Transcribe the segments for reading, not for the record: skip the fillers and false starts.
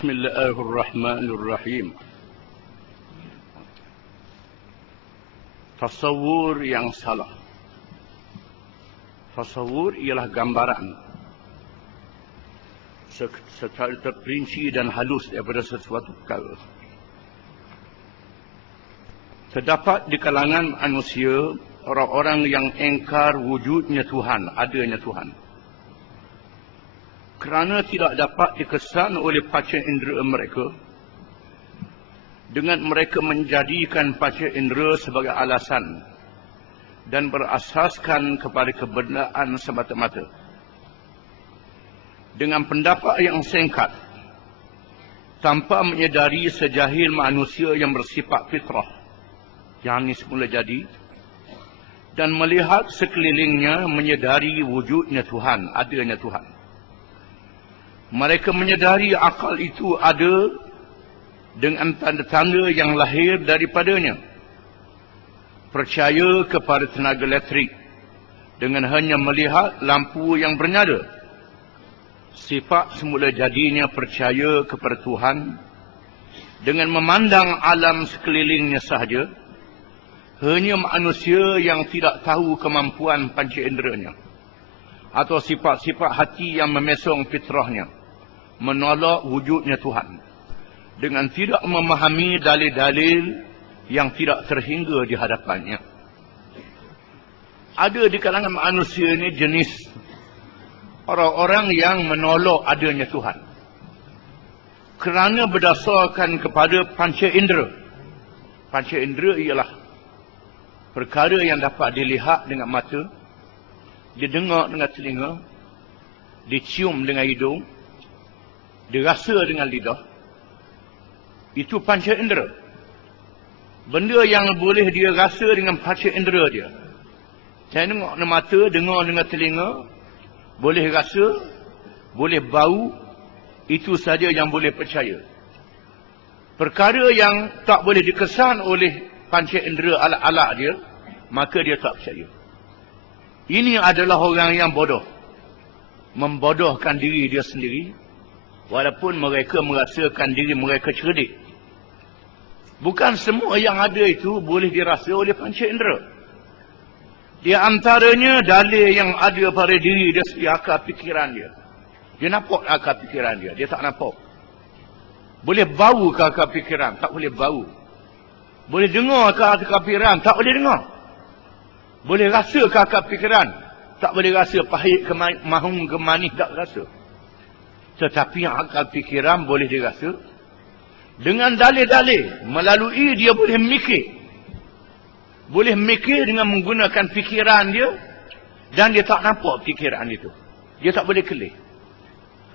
Bismillahirrahmanirrahim. Tasawur yang salah. Tasawur ialah gambaran secara terperinci dan halus daripada sesuatu perkara. Terdapat di kalangan manusia orang-orang yang engkar wujudnya Tuhan, adanya Tuhan, kerana tidak dapat dikesan oleh panca indera mereka, dengan mereka menjadikan panca indera sebagai alasan dan berasaskan kepada kebenaran semata-mata. Dengan pendapat yang singkat, tanpa menyedari sejahil manusia yang bersifat fitrah, yang ini semula jadi, dan melihat sekelilingnya menyedari wujudnya Tuhan, adanya Tuhan. Mereka menyedari akal itu ada dengan tanda-tanda yang lahir daripadanya. Percaya kepada tenaga elektrik dengan hanya melihat lampu yang bernyala. Sifat semula jadinya percaya kepada Tuhan dengan memandang alam sekelilingnya sahaja. Hanya manusia yang tidak tahu kemampuan panca inderanya atau sifat-sifat hati yang memesong fitrahnya menolak wujudnya Tuhan dengan tidak memahami dalil-dalil yang tidak terhingga di hadapannya. Ada di kalangan manusia ini jenis orang-orang yang menolak adanya Tuhan kerana berdasarkan kepada panca indera. Panca indera ialah perkara yang dapat dilihat dengan mata, didengar dengan telinga, dicium dengan hidung, dirasa dengan lidah. Itu panca indera. Benda yang boleh dia rasa dengan panca indera dia. Saya tengok dengan mata, dengar dengan telinga, boleh rasa, boleh bau, itu saja yang boleh percaya. Perkara yang tak boleh dikesan oleh panca indera alat-alat dia, maka dia tak percaya. Ini adalah orang yang bodoh, membodohkan diri dia sendiri, walaupun mereka merasakan diri mereka cerdik. Bukan semua yang ada itu boleh dirasa oleh panca indera. Di antaranya dalil yang ada pada diri dia sendiri, akal fikiran dia. Dia nampak akal fikiran dia, dia tak nampak. Boleh bau ke akal fikiran, tak boleh bau. Boleh dengar ke akal fikiran, tak boleh dengar. Boleh rasa ke akal fikiran, tak boleh rasa. Pahit ke mahum ke manis, tak rasa. Tetapi yang akal fikiran boleh dirasa dengan dalil-dalil, melalui dia boleh mikir. Boleh mikir dengan menggunakan fikiran dia, dan dia tak nampak fikiran itu. Dia tak boleh kelih.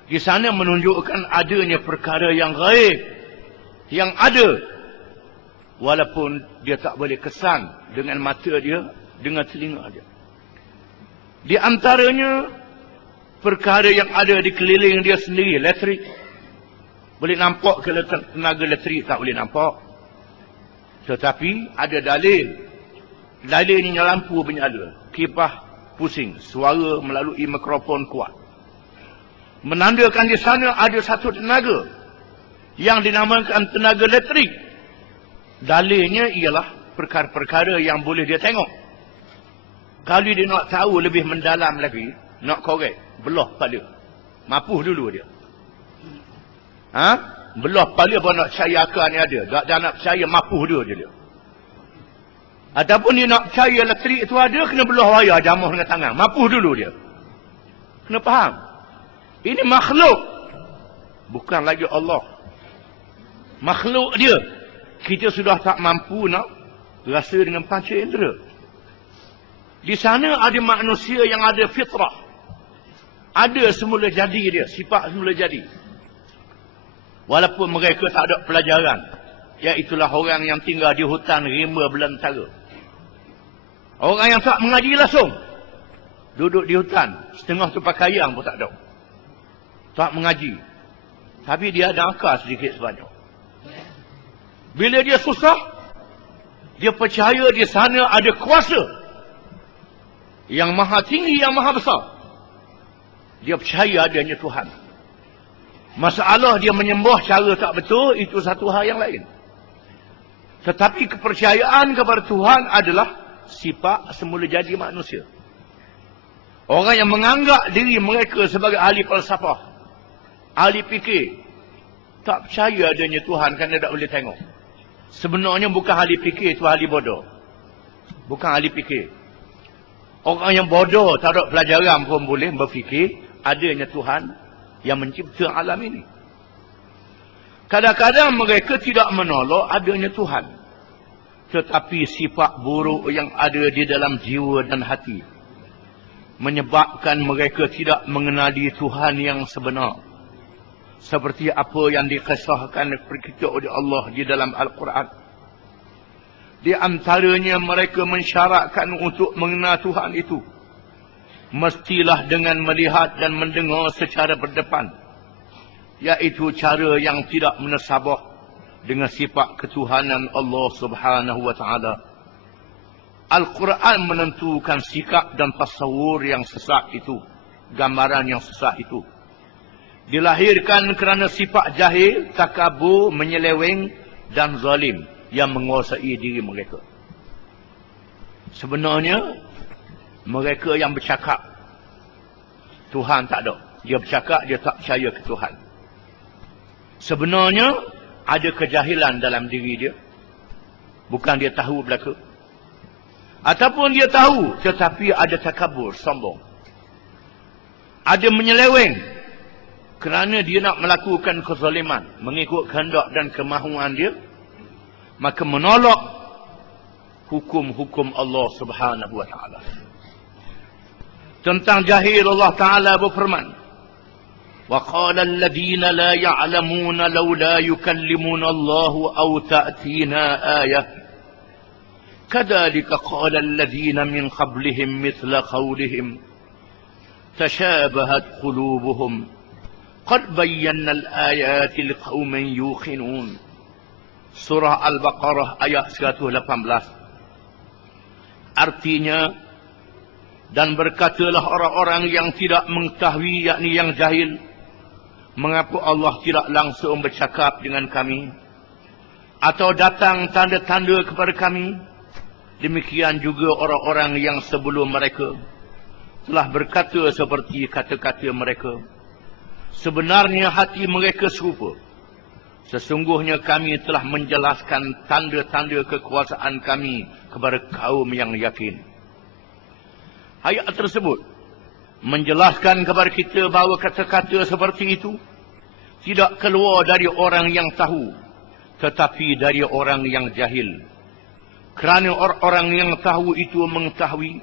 Di sana menunjukkan adanya perkara yang gaib, yang ada, walaupun dia tak boleh kesan dengan mata dia, dengan telinga dia. Di antaranya perkara yang ada di keliling dia sendiri, elektrik. Boleh nampak ke tenaga elektrik? Tak boleh nampak. Tetapi ada dalil. Dalilnya lampu bernyala, kipas pusing, suara melalui mikrofon kuat. Menandakan di sana ada satu tenaga yang dinamakan tenaga elektrik. Dalilnya ialah perkara-perkara yang boleh dia tengok. Kalau dia nak tahu lebih mendalam lagi, nak korek, belah kepala. Mapuh dulu dia. Belah kepala baru nak percaya akal ni ada. Tak nak percaya, mapuh dia. Ataupun dia nak percaya elektrik itu ada, kena belah wayar, jamah dengan tangan. Mapuh dulu dia. Kena faham. Ini makhluk. Bukan lagi Allah. Makhluk dia. Kita sudah tak mampu nak rasa dengan panca indera. Di sana ada manusia yang ada fitrah. Ada semula jadi dia, sifat semula jadi. Walaupun mereka tak ada pelajaran. Iaitulah orang yang tinggal di hutan rimba belantara. Orang yang tak mengaji langsung. Duduk di hutan, setengah tu pakaian pun tak ada. Tak mengaji. Tapi dia ada akal sedikit sebanyak. Bila dia susah, dia percaya di sana ada kuasa yang maha tinggi, yang maha besar. Dia percaya adanya Tuhan. Masalah dia menyembah cara tak betul, itu satu hal yang lain. Tetapi kepercayaan kepada Tuhan adalah sifat semula jadi manusia. Orang yang menganggap diri mereka sebagai ahli falsafah, ahli fikir, tak percaya adanya Tuhan kerana tak boleh tengok. Sebenarnya bukan ahli fikir, itu ahli bodoh. Bukan ahli fikir. Orang yang bodoh, tak ada pelajaran pun boleh berfikir adanya Tuhan yang mencipta alam ini. Kadang-kadang mereka tidak menolak adanya Tuhan. Tetapi sifat buruk yang ada di dalam jiwa dan hati menyebabkan mereka tidak mengenali Tuhan yang sebenar. Seperti apa yang dikisahkan kepada kita oleh Allah di dalam Al-Quran. Di antaranya mereka mensyaratkan untuk mengenal Tuhan itu mestilah dengan melihat dan mendengar secara berdepan, iaitu cara yang tidak menasabah dengan sifat ketuhanan Allah Subhanahu wa taala. Al-Quran menentukan sikap dan tasawur yang sesat itu, gambaran yang sesat itu. Dilahirkan kerana sifat jahil, takabur, menyeleweng dan zalim yang menguasai diri mereka. Sebenarnya mereka yang bercakap Tuhan tak ada. Dia bercakap dia tak percaya ke Tuhan. Sebenarnya ada kejahilan dalam diri dia. Bukan dia tahu belaka. Ataupun dia tahu tetapi ada takabur, sombong. Ada menyeleweng kerana dia nak melakukan kezaliman mengikut kehendak dan kemahuan dia, maka menolak hukum-hukum Allah Subhanahu wa taala. Tentang jahil Allah Ta'ala berfirman, وَقَالَ الَّذِينَ لَا يَعْلَمُونَ لَوْلَا يُكَلِّمُونَ اللَّهُ أَوْ تَأْتِينَا آيَةٌ كَذَلِكَ قَالَ الَّذِينَ مِنْ قَبْلِهِمْ مِثْلَ قَوْلِهِمْ تَشَابَهَتْ قُلُوبُهُمْ قَدْ بَيَّنَّا الْآيَاتِ لِقَوْمٍ يُوقِنُونَ. Surah Al-Baqarah ayat 118. Artinya, dan berkatalah orang-orang yang tidak mengetahui, yakni yang jahil, mengapa Allah tidak langsung bercakap dengan kami atau datang tanda-tanda kepada kami. Demikian juga orang-orang yang sebelum mereka telah berkata seperti kata-kata mereka. Sebenarnya hati mereka serupa. Sesungguhnya kami telah menjelaskan tanda-tanda kekuasaan kami kepada kaum yang yakin. Ayat tersebut menjelaskan kepada kita bahawa kata-kata seperti itu tidak keluar dari orang yang tahu, tetapi dari orang yang jahil. Kerana orang-orang yang tahu itu mengetahui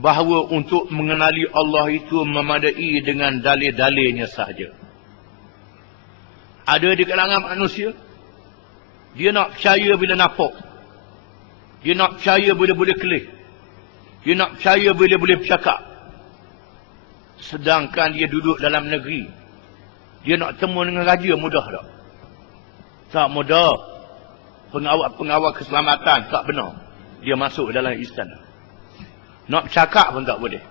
bahawa untuk mengenali Allah itu memadai dengan dalil-dalilnya sahaja. Ada di kalangan manusia, dia nak percaya bila nampak. Dia nak percaya bila boleh kelih. Dia nak percaya bila boleh bercakap. Sedangkan dia duduk dalam negeri, dia nak temu dengan raja mudah tak? Tak mudah. Pengawal keselamatan tak benar. Dia masuk dalam istana. Nak bercakap pun tak boleh.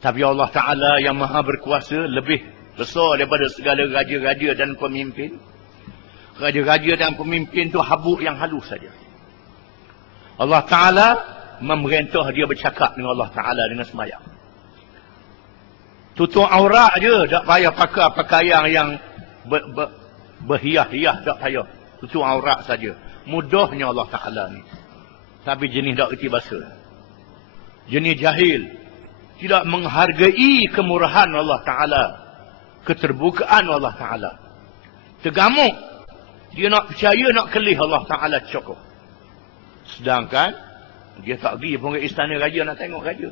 Tapi Allah Ta'ala yang maha berkuasa lebih besar daripada segala raja-raja dan pemimpin. Raja-raja dan pemimpin tu habuk yang halus saja. Allah Ta'ala memerintah dia bercakap dengan Allah Ta'ala dengan sembahyang. Tutup aurat je, tak payah pakai pakaian yang berhias-hias, tak payah. Tutup aurat saja. Mudahnya Allah Ta'ala ni. Tapi jenis tak erti bahasa. Jenis jahil. Tidak menghargai kemurahan Allah Ta'ala. Keterbukaan Allah Ta'ala. Tergamuk. Dia nak percaya, nak kelih Allah Ta'ala cukup. Sedangkan dia tak pergi pun ke istana raja nak tengok raja.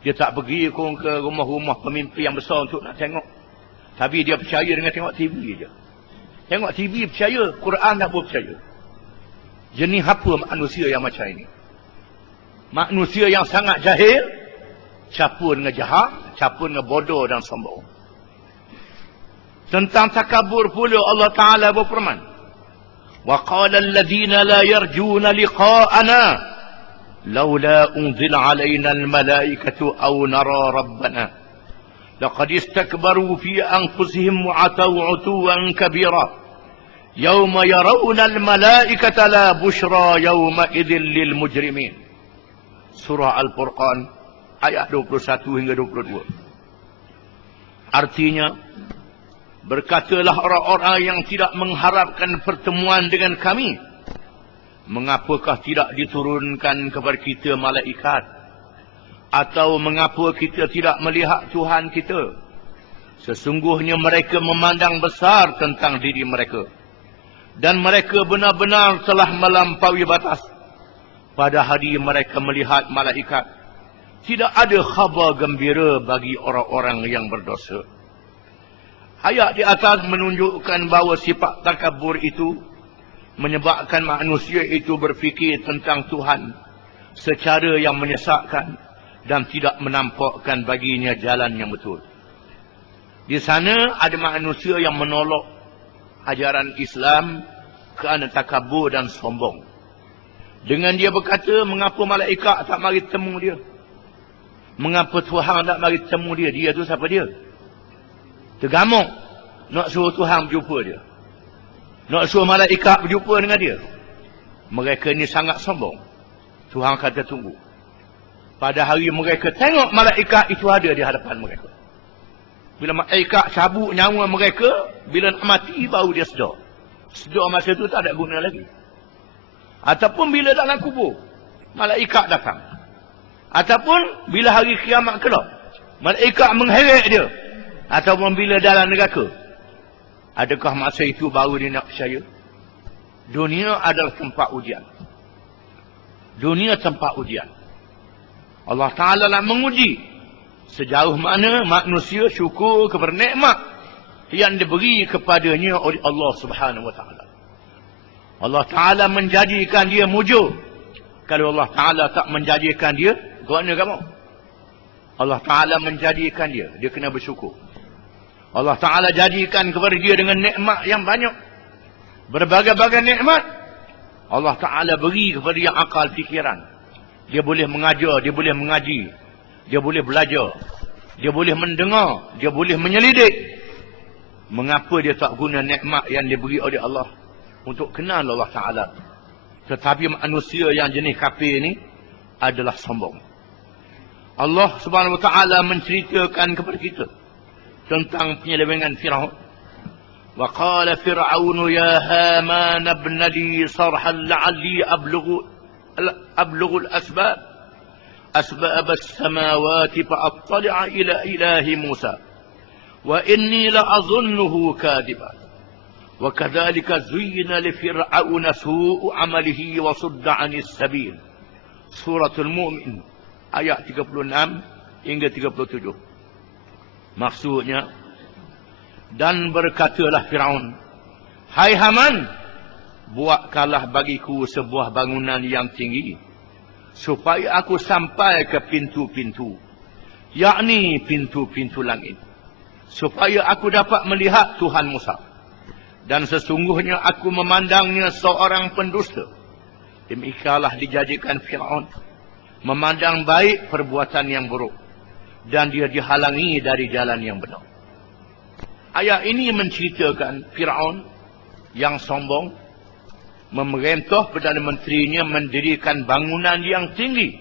Dia tak pergi pun ke rumah-rumah pemimpin yang besar untuk nak tengok. Tapi dia percaya dengan tengok TV je. Tengok TV percaya, Quran tak boleh percaya. Jenis apa manusia yang macam ini? Manusia yang sangat jahil, campur dengan jahat, campur dengan bodoh dan sombong. Tentang takabur pula Allah Ta'ala berfirman, وَقَالَ الَّذِينَ لَا يَرْجُونَ لِقَاءَنَا لولا أنزل علينا الملائكة أو نرى ربنا laqad istakbaru fi anfusihim wa ataw 'utuwan kabira yauma yarawna al-malaikata la bushra yauma idzil lil mujrimin. Surah Al-Furqan ayat 21 hingga 22. Artinya, berkatalah orang-orang yang tidak mengharapkan pertemuan dengan kami, mengapakah tidak diturunkan kepada kita malaikat? Atau mengapa kita tidak melihat Tuhan kita? Sesungguhnya mereka memandang besar tentang diri mereka, dan mereka benar-benar telah melampaui batas. Pada hari mereka melihat malaikat, tidak ada khabar gembira bagi orang-orang yang berdosa. Ayat di atas menunjukkan bahawa sifat takabur itu menyebabkan manusia itu berfikir tentang Tuhan secara yang menyesatkan dan tidak menampakkan baginya jalan yang betul. Di sana ada manusia yang menolak ajaran Islam kerana takabur dan sombong. Dengan dia berkata, mengapa malaikat tak mari temu dia? Mengapa Tuhan tak mari temu dia? Dia tu siapa dia? Tergamuk nak suruh Tuhan berjumpa dia, nak suruh malaikat berjumpa dengan dia. Mereka ni sangat sombong. Tuhan kata tunggu. Pada hari mereka tengok malaikat itu ada di hadapan mereka. Bila malaikat cabut nyawa mereka, bila nak mati baru dia sedar. Sedar masa tu tak ada guna lagi. Ataupun bila dalam kubur, malaikat datang. Ataupun bila hari kiamat kelak, malaikat mengheret dia. Ataupun bila dalam neraka. Adakah masa itu baru dia nak percaya? Dunia adalah tempat ujian. Dunia tempat ujian. Allah Ta'ala nak menguji sejauh mana manusia syukur kepada nikmat yang diberi kepadanya oleh Allah Subhanahu Wa Ta'ala. Allah Ta'ala menjadikan dia mujur. Kalau Allah Ta'ala tak menjadikan dia, kerana kamu? Allah Ta'ala menjadikan dia, dia kena bersyukur. Allah Ta'ala jadikan kepada dia dengan nikmat yang banyak. Berbagai-bagai nikmat Allah Ta'ala beri kepada dia akal fikiran. Dia boleh mengajar, dia boleh mengaji, dia boleh belajar, dia boleh mendengar, dia boleh menyelidik. Mengapa dia tak guna nikmat yang diberi oleh Allah untuk kenal Allah Ta'ala? Tetapi manusia yang jenis kafir ni adalah sombong. Allah Subhanahu Wa Ta'ala menceritakan kepada kita tentang penyelewengan Firaun. Wa qala Fir'aun ya Haman ibn li sarhan la'alli ablughu al-asbab as-samawati fa'attali'a ila ilahi Musa wa inni la'azunnuhu kadhiba wa kadzalika zuyyina li fir'auna su'u 'amalihi wa sudda 'anis sabil. Suratul Mu'min ayat 36 hingga 37. Maksudnya, dan berkatalah Firaun, hai Haman, buatkanlah bagiku sebuah bangunan yang tinggi supaya aku sampai ke pintu-pintu, yakni pintu-pintu langit, supaya aku dapat melihat Tuhan Musa. Dan sesungguhnya aku memandangnya seorang pendusta. Demikianlah dijadikan Firaun memandang baik perbuatan yang buruk, dan dia dihalangi dari jalan yang benar. Ayat ini menceritakan Firaun yang sombong memerintah Perdana Menterinya mendirikan bangunan yang tinggi.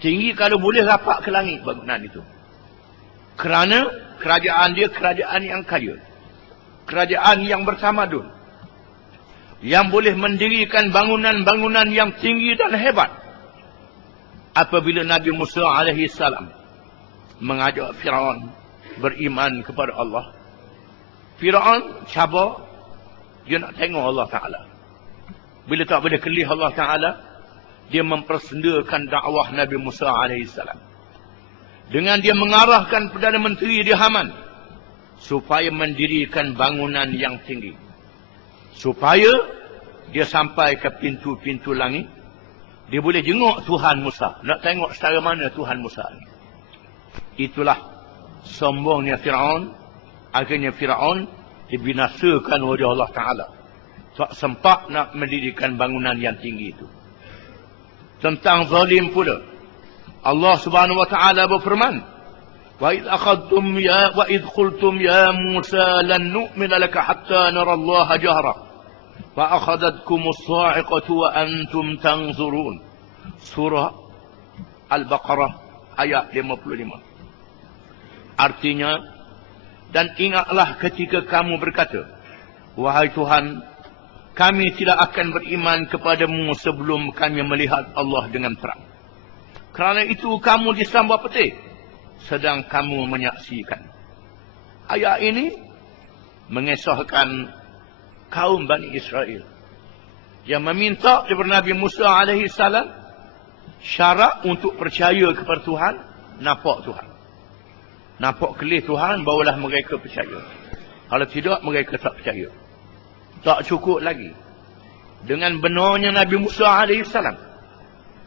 Tinggi kalau boleh rapat ke langit bangunan itu. Kerana kerajaan dia kerajaan yang kaya. Kerajaan yang bertamadun. Yang boleh mendirikan bangunan-bangunan yang tinggi dan hebat. Apabila Nabi Musa AS mengajak Firaun beriman kepada Allah, Firaun cabar, dia nak tengok Allah Ta'ala. Bila tak boleh kelih Allah Ta'ala, dia mempersendakan dakwah Nabi Musa AS. Dengan dia mengarahkan Perdana Menteri di Haman supaya mendirikan bangunan yang tinggi. Supaya dia sampai ke pintu-pintu langit, dia boleh jenguk Tuhan Musa. Nak tengok secara mana Tuhan Musa ni. Itulah sombongnya Firaun. Akhirnya Firaun dibinasakan oleh Allah Ta'ala. Tak sempat nak mendirikan bangunan yang tinggi itu. Tentang zalim pula, Allah Subhanahu Wa Ta'ala berfirman, wa idh qultum ya Musa lan nu'mina laka hatta nara Allah jahra fa akhadhatkumus sa'iqatu wa antum tanzurun. Surah Al-Baqarah ayat 55. Artinya, dan ingatlah ketika kamu berkata, wahai Tuhan, kami tidak akan beriman kepadamu sebelum kami melihat Allah dengan terang. Kerana itu kamu disambah peti, sedang kamu menyaksikan. Ayat ini mengesahkan kaum Bani Israel yang meminta daripada Nabi Musa AS syarat untuk percaya kepada Tuhan, nampak Tuhan. Nampak kelih Tuhan, barulah mereka percaya. Kalau tidak, mereka tak percaya. Tak cukup lagi. Dengan benarnya Nabi Musa AS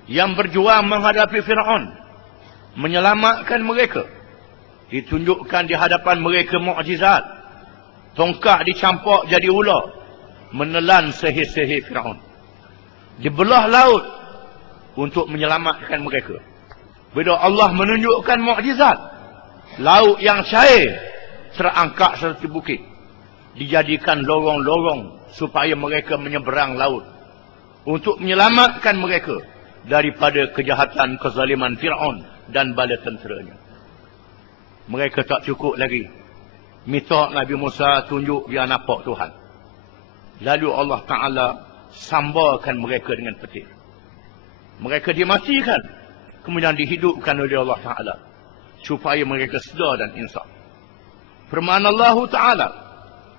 yang berjuang menghadapi Fir'aun, menyelamatkan mereka, ditunjukkan di hadapan mereka mukjizat. Tongkat dicampak jadi ular, menelan sihir-sihir Fir'aun. Dibelah laut untuk menyelamatkan mereka. Bila Allah menunjukkan mukjizat, laut yang cair terangkat seperti bukit, dijadikan lorong-lorong supaya mereka menyeberang laut untuk menyelamatkan mereka daripada kejahatan kezaliman Fir'aun dan bala tenteranya. Mereka tak cukup lagi. Minta Nabi Musa tunjuk dia nampak Tuhan. Lalu Allah Ta'ala sambarkan mereka dengan petir. Mereka dimatikan, kemudian dihidupkan oleh Allah Ta'ala supaya mereka sedar dan insaf. Firman Allah Ta'ala,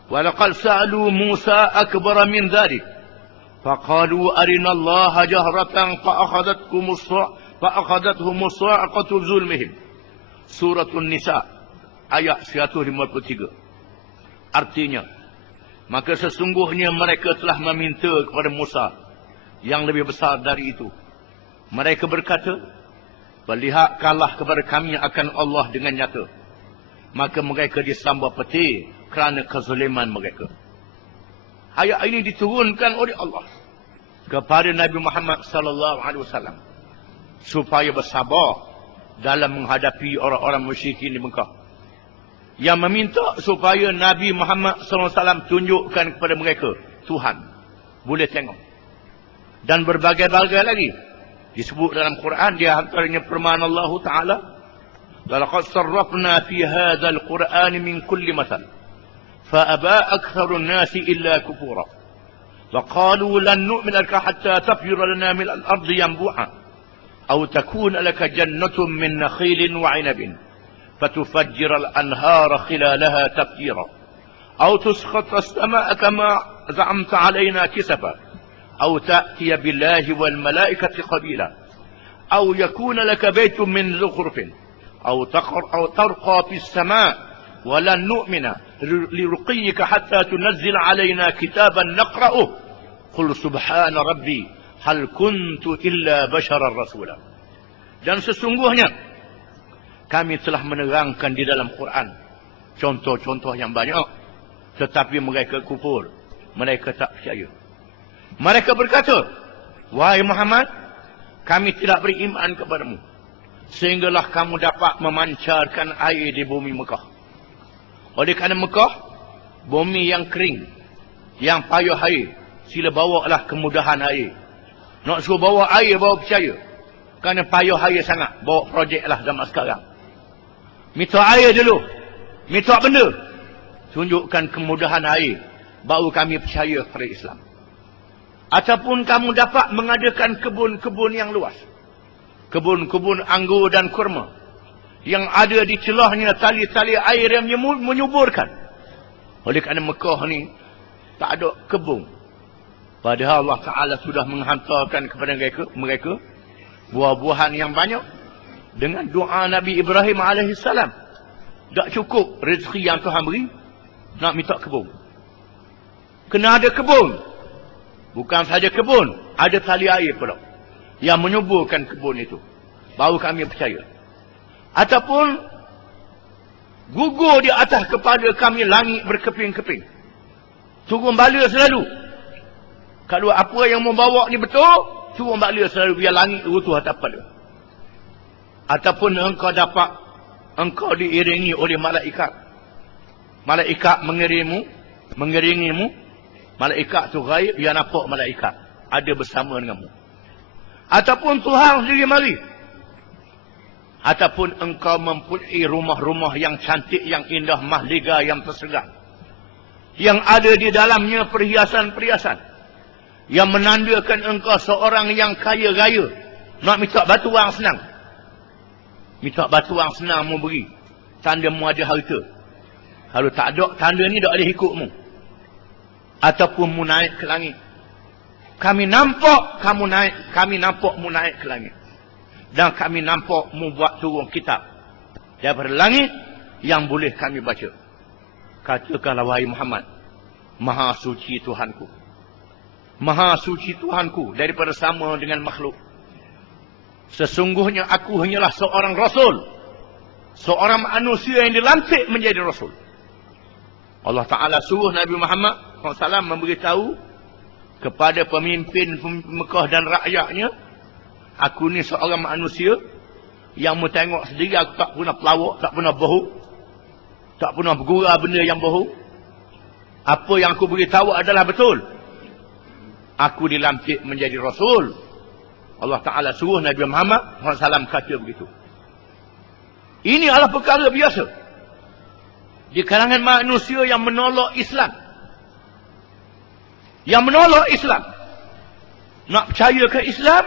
وَلَقَدْ سَأَلُوا مُوسَى أَكْبَرَ مِنْ ذَلِكَ فَقَالُوا أَرِنَا اللَّهَ جَهْرَةً فَأَخَذَتْهُمُ الصَّاعِقَةُ بِظُلْمِهِمْ. Surah An-Nisa ayat 153. Artinya, maka sesungguhnya mereka telah meminta kepada Musa yang lebih besar dari itu. Mereka berkata, "Perlihatkanlah kepada kami akan Allah dengan nyata." Maka mereka disambah peti kerana kezaliman mereka. Ayat ini diturunkan oleh Allah kepada Nabi Muhammad sallallahu alaihi wasallam supaya bersabar dalam menghadapi orang-orang musyrikin di Mekah yang meminta supaya Nabi Muhammad sallallahu alaihi wasallam tunjukkan kepada mereka Tuhan, boleh tengok. Dan berbagai-bagai lagi disebut dalam Quran, di antaranya firman Allah Ta'ala, "Laqad sarrafna fi hadzal Qur'ani min kulli mathal fa aba aktsarun nasi illa kufura wa qalu lan nu'mina laka hatta tafjura lana min al-ardi yanbu'a aw takuna laka jannatun min nakhilin wa 'inabin fatufajjira al-anhara khilalaha tafjira aw tusqita as-samaa'a kama za'amta 'alaina kisafa أو تأتي بالله والملائكة قبيلا أو يكون لك بيت من زخرف أو ترقى في السماء ولن نؤمن لرقيك حتى تنزل علينا كتابا نقرأه قل سبحان ربي هل كنت إلا بشرا رسولا." Dan sesungguhnya kami telah menerangkan di dalam Quran contoh-contoh yang banyak, tetapi mereka kufur, mereka tak percaya. Mereka berkata, "Wahai Muhammad, kami tidak beriman kepadamu sehinggalah kamu dapat memancarkan air di bumi Mekah." Oleh kerana Mekah bumi yang kering, yang payah air, sila bawalah kemudahan air. Nak suruh bawa air, bawa percaya. Kerana payah air sangat, bawa projek lah zaman sekarang. Minta air dulu, minta benda, tunjukkan kemudahan air, baru kami percaya kepada Islam. Ataupun kamu dapat mengadakan kebun-kebun yang luas, kebun-kebun anggur dan kurma, yang ada di celahnya tali-tali air yang menyuburkan. Oleh kerana Mekah ni tak ada kebun, padahal Allah Ta'ala sudah menghantarkan kepada mereka buah-buahan yang banyak. Dengan doa Nabi Ibrahim AS, tak cukup rezeki yang Tuhan beri, nak minta kebun. Kena ada kebun. Bukan saja kebun, ada tali air pula yang menyuburkan kebun itu, baru kami percaya. Ataupun gugur di atas kepala kami langit berkeping-keping, turun bala selalu. Kalau apa yang membawa ni betul, turun bala selalu, biar langit runtuh atas kepala. Ataupun engkau dapat engkau diiringi oleh malaikat. Malaikat mengiringimu. Malaikat tu gaib, dia nampak malaikat ada bersama denganmu. Ataupun Tuhan sendiri mari. Ataupun engkau mempunyai rumah-rumah yang cantik, yang indah, mahliga, yang tersegar. Yang ada di dalamnya perhiasan-perhiasan. Yang menandakan engkau seorang yang kaya raya. Nak minta batu wang senang. Minta batu wang senang mu beri. Tanda mu ada harta. Kalau tak ada, tanda ni tak boleh ikutmu. Ataupun mu naik ke langit. Kami nampak kamu naik. Kami nampak mu naik ke langit. Dan kami nampak mu buat turun kitab. Daripada langit yang boleh kami baca. Katakanlah wahai Muhammad. Maha suci Tuhanku. Maha suci Tuhanku daripada sama dengan makhluk. Sesungguhnya aku hanyalah seorang rasul. Seorang manusia yang dilantik menjadi rasul. Allah Ta'ala suruh Nabi Muhammad SAW memberitahu kepada pemimpin Mekah dan rakyatnya, aku ni seorang manusia yang mu tengok sendiri, aku tak pernah pelawak, tak pernah bohong, tak pernah bergurau benda yang bohong. Apa yang aku beritahu adalah betul. Aku dilantik menjadi rasul. Allah Ta'ala suruh Nabi Muhammad SAW kata begitu. Ini adalah perkara biasa di kalangan manusia yang menolak Islam. Yang menolak Islam. Nak percaya ke Islam,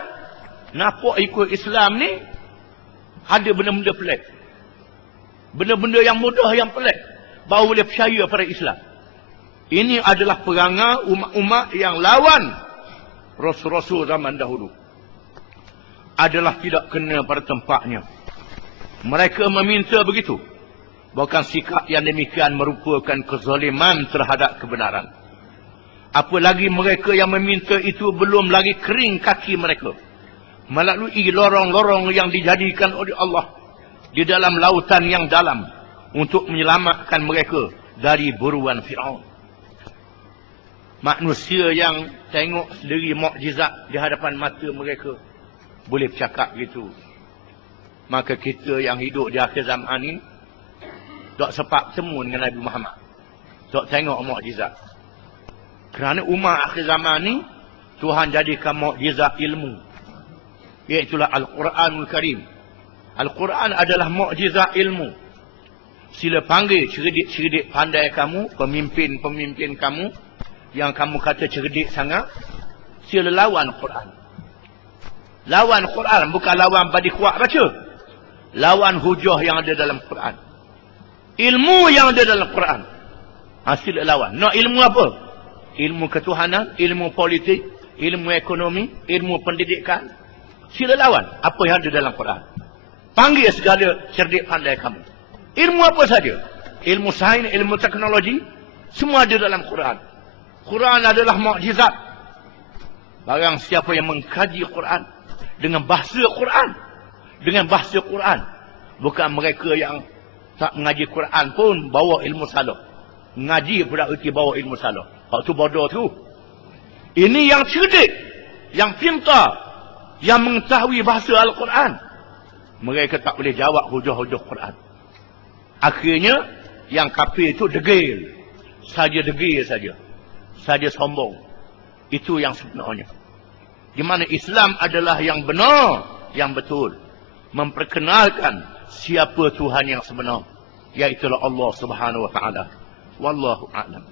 nampak ikut Islam ni ada benda-benda pelik. Benda-benda yang mudah, yang pelik, baru boleh percaya pada Islam. Ini adalah perangai umat-umat yang lawan Rasul-Rasul zaman dahulu. Adalah tidak kena pada tempatnya. Mereka meminta begitu. Bahkan sikap yang demikian merupakan kezaliman terhadap kebenaran. Apalagi mereka yang meminta itu belum lagi kering kaki mereka. Melalui lorong-lorong yang dijadikan oleh Allah di dalam lautan yang dalam untuk menyelamatkan mereka dari buruan Fir'aun. Manusia yang tengok sendiri mukjizat di hadapan mata mereka boleh bercakap gitu. Maka kita yang hidup di akhir zaman ni tak sempat bertemu dengan Nabi Muhammad. Tak tengok mukjizat. Kerana umat akhir zaman ni Tuhan jadikan mukjizat ilmu. Iaitulah Al-Quranul Karim. Al-Quran adalah mukjizat ilmu. Sila panggil cerdik-cerdik pandai kamu, pemimpin-pemimpin kamu yang kamu kata cerdik sangat, sila lawan Quran. Lawan Quran, bukan lawan badi kuat baca. Lawan hujah yang ada dalam Quran. Ilmu yang ada dalam Quran. Sila lawan. Nak ilmu apa? Ilmu ketuhanan, ilmu politik, ilmu ekonomi, ilmu pendidikan. Sila lawan apa yang ada dalam Quran. Panggil segala cerdik pandai kamu. Ilmu apa saja. Ilmu sains, ilmu teknologi, semua ada dalam Quran. Quran adalah mukjizat. Barang siapa yang mengkaji Quran dengan bahasa Quran, dengan bahasa Quran, bukan mereka yang tak mengaji Quran pun bawa ilmu salah. Ngaji pula erti bawa ilmu salah. Waktu bodoh tu. Ini yang cerdik, yang pintar, yang mengetahui bahasa Al-Quran. Mereka tak boleh jawab hujah-hujah Quran. Akhirnya yang kafir itu degil. Saja degil saja. Saja sombong. Itu yang sebenarnya. Di mana Islam adalah yang benar, yang betul. Memperkenalkan siapa Tuhan yang sebenar. Iaitulah Allah Subhanahu wa taala. Wallahu a'lam.